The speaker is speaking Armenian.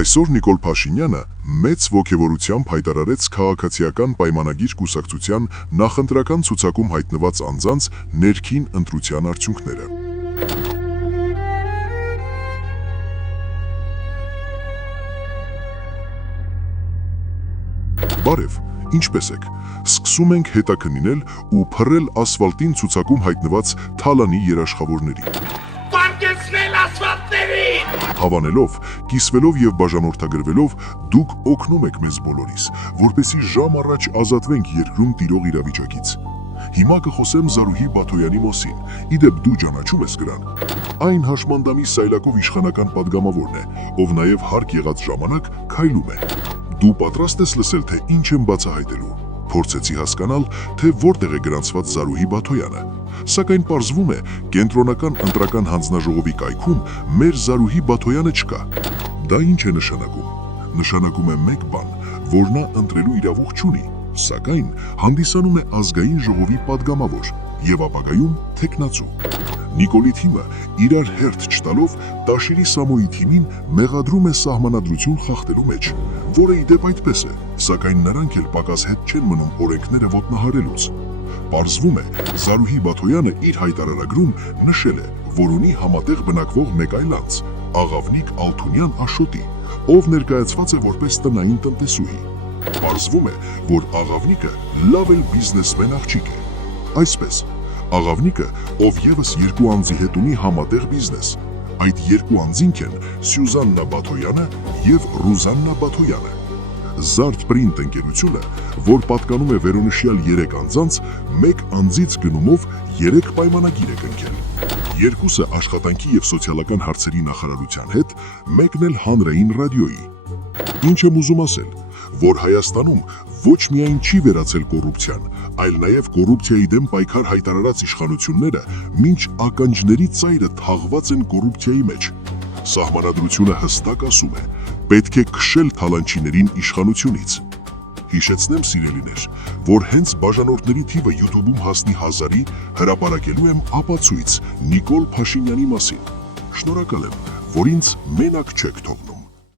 Այսօր Նիկոլ Փաշինյանը մեծ ոգևորությամբ հայտարարեց քաղաքացիական պայմանագիր կուսակցության նախընտրական ցուցակում հայտնված անձանց ներքին ընտրության արդյունքները։ Բարև, ինչպե՞ս եք։ Սկսում ենք հետաքննել ու փռել ասֆալտին ցուցակում հայտնված թալանի երաշխավորներին։ Հավանելով, կիսվելով եւ բաժանորդագրվելով դուք օգնում եք մեզ բոլորիս, որպեսզի ժամ առաջ ազատվենք երկրում տիրող իրավիճակից։ Հիմա կխոսեմ Զարուհի Բաթոյանի մասին, իդեպ դու ճանաչում ես գրան։ Այն հաշմանդամի սայլակով իշխանական падգամավորն է, ով նաեւ հարկ եղած ժամանակ քայլում է։ Դու պատրաստ ես լսել, թե ինչ եմ բացահայտելու։ Փորձեցի հասկանալ, թե որտեղ է գրանցված Զարուհի Բաթոյանը, սակայն պարզվում է, կենտրոնական ընտրական հանձնաժողովի կայքում մեր Զարուհի Բաթոյանը չկա։ Դա ինչ է նշանակում։ Նշանակում է մեկ բան, որ նա ընտրելու իրավունք չունի, սակայն հանդիսանում է ազգային ժողովի падգամավոր եւ ապագայում թեկնածու։ Նիկոլի թիմը իրար հերթ չտալով Տաշիրի Սամոյի թիմին մեղադրում է սահմանադրություն խախտելու մեջ, որը իդեպ այդպես է, սակայն նրանք էլ պակաս հետ չեն մնում օրենքները ոտնահարելուց։ Պարզվում է, Զարուհի Բաթոյանը իր հայտարարագրում նշել է, որ ունի համատեղ բնակվող մեկ այլ անձ, Աղավնիկ Ալթունյան Աշոտի, ով ներկայացված է որպես տնային տնտեսուհի։ Պարզվում է, որ Աղավնիկը լավ էլ բիզնեսմեն աղջիկ է։ Այսպես, Աղավնիկը, ով եւս երկու անձի հետ ունի համատեղ բիզնես, այդ երկու անձինք են Սյուզաննա Բաթոյանը եւ Ռուզաննա Բաթոյանը։ Zart Print ընկերությունը, որ պատկանում է վերոնշյալ 3 անձանց, մեկ անձից գնումով 3 պայմանագիր է կնքել։ Երկուսը աշխատանքի եւ սոցիալական հարցերի նախարարության հետ, մեկն էլ հանրային ռադիոյի։ Ինչ եմ ուզում ասել, որ Հայաստանում ոչ միայն չի վերացել կոռուպցիան, այլ նաև կոռուպցիայի դեմ պայքար հայտարարած իշխանությունները մինչ ականջների ծայրը թաղված են կոռուպցիայի մեջ։ Սահմանադրությունը հստակ ասում է, պետք է քշել թալանչիներին իշխանությունից։ Հիշեցնեմ, սիրելիներ, որ հենց բաժանորդների թիվը YouTube-ում հասնի 1000-ի հրապարակելու եմ ապացույց Նիկոլ Փաշինյանի մասին։ Շնորհակալ եմ, որ ինձ մենակ չեք թողնում։